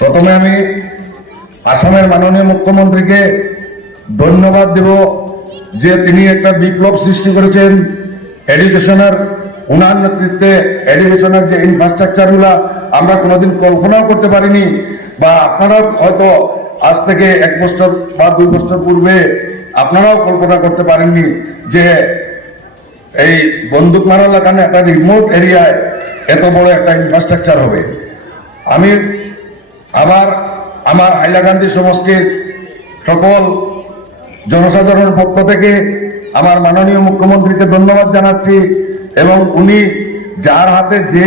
প্রথমে আমি আসামের মাননীয় মুখ্যমন্ত্রীকে ধন্যবাদ দেব যে তিনি একটা বিপ্লব সৃষ্টি করেছেন। এডুকেশনের উনার নেতৃত্বে, এডুকেশনের যে ইনফ্রাস্ট্রাকচারগুলা আমরা কোনোদিন কল্পনাও করতে পারিনি বা আপনারাও হয়তো আজ থেকে এক বছর বা দুই বছর পূর্বে আপনারাও কল্পনা করতে পারেননি যে এই বন্দুক মারার লাগানে একটা রিমোট এরিয়ায় এত বড় একটা ইনফ্রাস্ট্রাকচার হবে। আমি আবার আমার হাইলাকান্দি সমষ্টির সকল জনসাধারণের পক্ষ থেকে আমার মাননীয় মুখ্যমন্ত্রীকে ধন্যবাদ জানাচ্ছি এবং উনি যার হাতে যে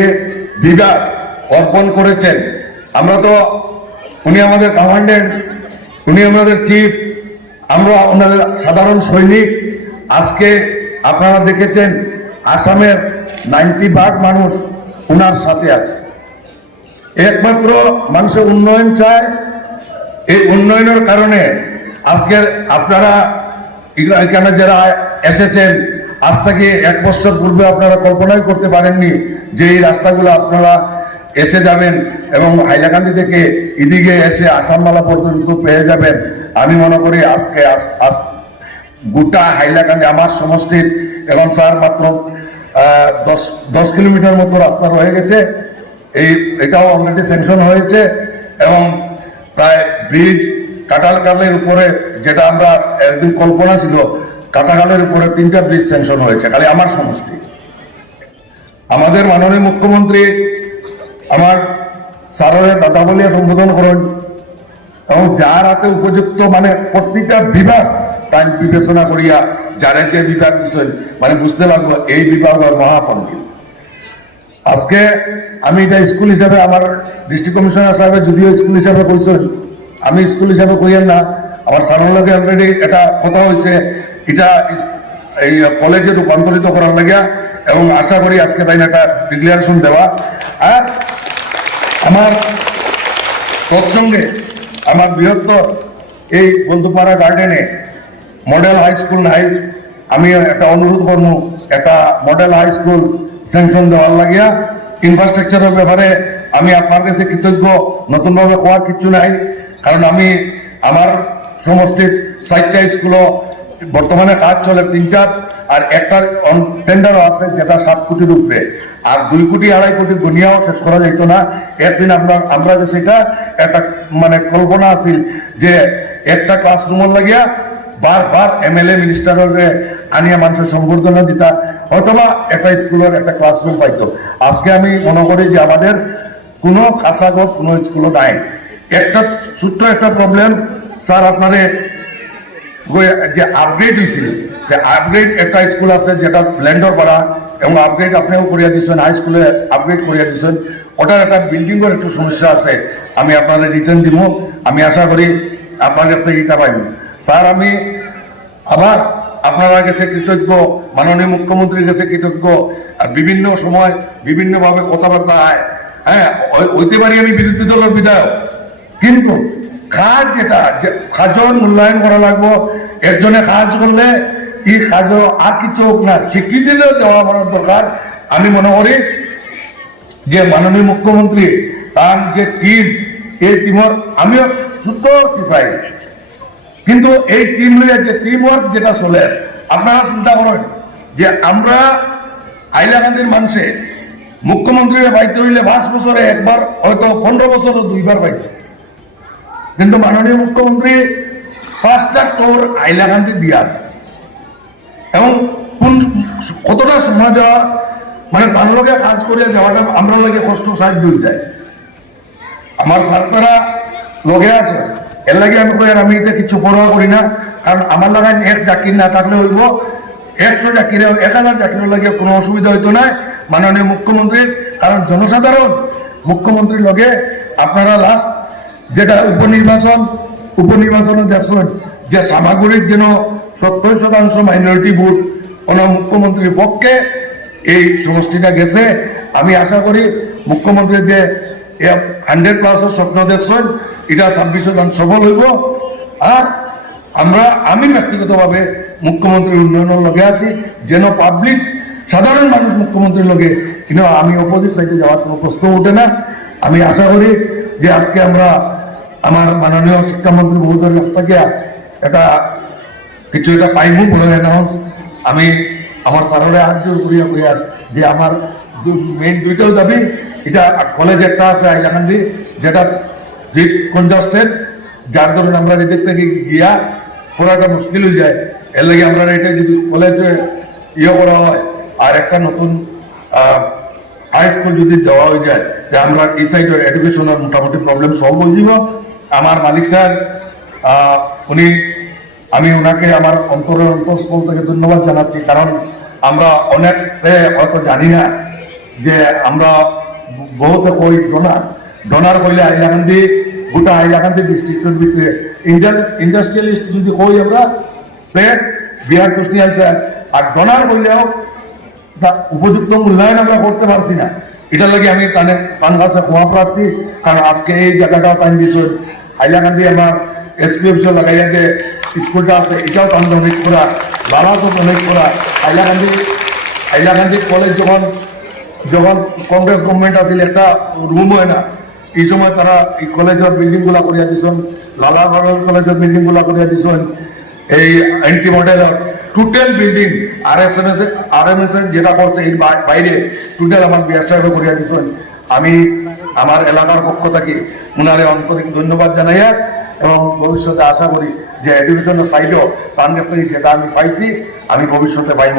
বিভাগ অর্পণ করেছেন, আমরা তো উনি আমাদের কমান্ডেন্ট উনি আমাদের চিফ আমরা ওনাদের সাধারণ সৈনিক। আজকে আপনারা দেখেছেন আসামের নাইনটি ভাগ মানুষ ওনার সাথে আছে। একমাত্র মানুষের উন্নয়ন চায়, এই উন্নয়নের কারণে আজকে আপনারা এখানে যারা এসেছেন, আজ থেকে এক বছর পূর্বে আপনারা কল্পনাই করতে পারেননি যে এই রাস্তাগুলো আপনারা এসে যাবেন এবং হাইলাকান্দি থেকে এদিকে এসে আসামমালা পর্যন্ত পেয়ে যাবেন। আমি মনে করি আজকে আজ- আজ গোটা হাইলাকান্দি আমার সমষ্টির এখন স্যার মাত্র দশ দশ কিলোমিটার মতো রাস্তা রয়ে গেছে। এই, এটাও অলরেডি স্যাংশন হয়েছে এবং প্রায় ব্রিজ কাটালকালের উপরে যেটা আমরা একদিন কল্পনা ছিল কাটাখালের উপরে তিনটা ব্রিজ স্যাংশন হয়েছে, খালি আমার সমষ্টি। আমাদের মাননীয় মুখ্যমন্ত্রী, আমার স্যারের দাদা বলিয়া সম্বোধন করেন, এবং যার হাতে উপযুক্ত মানে প্রতিটা বিভাগ তাই বিবেচনা করিয়া যারা যে বিভাগ দিচ্ছেন মানে বুঝতে পারব এই বিভাগ মহাপণ্ডিত। আজকে আমি এটা স্কুল হিসাবে আমার ডিস্ট্রিক্ট কমিশনার সাহেব যদিও স্কুল হিসাবে কইছেন আমি স্কুল হিসাবে কইয়েন না, আমার সাধারণ লগে অলরেডি এটা কথা হয়েছে, এটা এই কলেজে রূপান্তরিত করার লাগিয়া, এবং আশা করি আজকে তাই একটা ডিক্লারেশন দেওয়া। আর আমার তৎসঙ্গে আমার বৃহত্তর এই বন্ধুপাড়া গার্ডেনে মডেল হাই স্কুল নাই, আমি একটা অনুরোধ করব একটা মডেল হাই স্কুল স্যাংশন দেওয়ার লাগিয়া ইনফ্রাস্ট্রাকচারের ব্যাপারে আমি আপনার কাছে কৃতজ্ঞ। নতুনভাবে হওয়ার কিছু নাই। কারণ আমি আমার সমষ্টির চারটা স্কুলও বর্তমানে কাজ চলে তিনটা আর একটা টেন্ডারও আছে যেটা সাত কোটির উপরে। আর দুই কোটি আড়াই কোটি গনিয়াও শেষ করা যেত না। একদিন আমরা আমরা যে সেটা একটা মানে কল্পনা আছিল যে একটা ক্লাসরুমের লাগিয়া বারবার এমএলএ মিনিস্টারের আনিয়া মানুষের সম্বর্ধনা দিতা। অথবা একটা স্কুলের একটা ক্লাসরুম পাইতো। আজকে আমি মনে করি যে আমাদের কোনো খাসাগত কোনো স্কুলও নাই। একটা ছোট্ট একটা প্রবলেম স্যার আপনারে যে আপগ্রেড হয়েছিল যে আপগ্রেড একটা স্কুল আছে যেটা ল্যান্ডর পাড়া এবং আপগ্রেড আপনিও করিয়া দিচ্ছেন হাই স্কুলে আপগ্রেড করিয়া দিচ্ছেন ওটার একটা বিল্ডিংয়ের একটু সমস্যা আছে। আমি আপনাদের রিটার্ন দিব আমি আশা করি আপনার কাছ থেকে এটা পাইব স্যার আমি আবার আপনারা কাছে কৃতজ্ঞ, মাননীয় মুখ্যমন্ত্রীর কাছে কৃতজ্ঞ, আর বিভিন্ন সময় বিভিন্নভাবে কথাবার্তা হয়। হ্যাঁ হইতে পারি আমি বিরোধী দলের বিধায়ক। কিন্তু কাজ যেটা কাজর মূল্যায়ন করা লাগবো একজনে কাজ করলে এই কাজ আর কিছু হোক না স্বীকৃতিও দেওয়া আমার দরকার। আমি মনে করি যে মাননীয় মুখ্যমন্ত্রী, তার যে টিম এই টিমর আমিও শুদ্ধ সিপাহী কিন্তু এই টিম নিয়ে যে টিম ওয়ার্ক যেটা চলে, আপনারা চিন্তা করেন যে আমরা হাইলাকান্দির মানুষে মুখ্যমন্ত্রীর পাইতে হইলে পাঁচ বছরে একবার, হয়তো পনেরো বছরে দুইবার পাইছে। কিন্তু মাননীয় মুখ্যমন্ত্রী পাঁচটা টোর হাইলাকান্দি দিয়া আছে। এবং কোন কতটা সময় দেওয়া মানে তার লগে কাজ করে যাওয়াটা আমরা লাগে কষ্ট সাইড হয়ে যায়। আমার স্যারতারা লগে আছে। এর লাগে আমি কই আমি এটা কিছু পড়া করি না কারণ আমার লাগায় এক চাকরি না থাকলে হইব, একশো চাকরি এক হাজার চাকরির লাগে কোনো অসুবিধা হইতো না মাননীয় মুখ্যমন্ত্রীর কারণ জনসাধারণ মুখ্যমন্ত্রীর লগে আপনারা লাস্ট যেটা উপনির্বাচন উপনির্বাচনে দেখছেন যে সামাগুড়ির যেন সত্তর শতাংশ মাইনরিটি ভোট কোন মুখ্যমন্ত্রীর পক্ষে এই সমষ্টিটা গেছে। আমি আশা করি মুখ্যমন্ত্রী যে হান্ড্রেড প্লাসের স্বপ্ন দেখছেন এটা ছাব্বিশ শতাংশ সফল হইব। আর আমরা আমি ব্যক্তিগতভাবে মুখ্যমন্ত্রীর উন্নয়নের লগে আছি। যেন পাবলিক সাধারণ মানুষ মুখ্যমন্ত্রীর লগে কিন্তু আমি অপোজিট সাইডে যাওয়ার কোনো প্রশ্ন ওঠে না। আমি আশা করি যে আজকে আমরা আমার মাননীয় শিক্ষামন্ত্রী মহোদয়ের কাছ থেকে এটা কিছু এটা পাইবো বড় অ্যানাউন্স আমি আমার স্যারের হাত জোর করিয়া করিয়া যে আমার মেইন দুইটাও দাবি, এটা কলেজ একটা আছে আইলাকান্দি যেটা কনজাস্টেড যার ধরুন আমরা এদিক থেকে গিয়া পড়াটা মুশকিল হয়ে যায়। এর লাগে আমরা এটা যদি কলেজে ইয়ে করা হয়, আর একটা নতুন হাই স্কুল যদি দেওয়া হয়ে যায় যে আমরা এই সাইডের এডুকেশনের মোটামুটি প্রবলেম সলভ হয়ে যাব আমার মালিক স্যার উনি, আমি ওনাকে আমার অন্তরের অন্তঃস্থল থেকে ধন্যবাদ জানাচ্ছি, কারণ আমরা অনেক হয়তো জানি না যে আমরা বহুত কই ডোনার ডোনার কইলে হাইলাকান্দি গোটা হাইলাকান্দি ডিস্ট্রিক্টের ভিতরে ইন্ডাস্ট্রিয়ালিস্ট যদি কই আমরা বিহার কৃষ্ণি আছে আর ডোনার কইলেও তা উপযুক্ত মূল্যায়ন আমরা করতে পারছি না। এটার লাগে আমি তানে তার কাছে ক্ষমা প্রার্থী কারণ আজকে এই জায়গাটা তাই দিয়েছে হাইলাকান্দি আমার এসপি অফিসে লাগাইয়া যে স্কুলটা আছে, এটাও তান অনেক করা লালা তো অনেক করা। হাইলাকান্দি হাইলাকান্দি কলেজ যখন যখন কংগ্রেস গভর্নমেন্ট আছিল একটা রুম হয় না। এই সময় তারা এই কলেজের বিল্ডিংগুলা করিয়া দিছেন লালা কলেজের বিল্ডিংগুলা করিয়া দিছেন। এই এন্টি মডেলের টোটাল বিল্ডিং আর S M S R M S যেটা করছে এর বাইরে টোটাল আমার বিয়ার সাহেব করিয়া দিছেন। আমি আমার এলাকার পক্ষ থেকে উনারে আন্তরিক ধন্যবাদ জানাইয়া এবং ভবিষ্যতে আশা করি যে এডুকেশনের সাইডেও তার কাছ যেটা আমি পাইছি, আমি ভবিষ্যতে পাইব।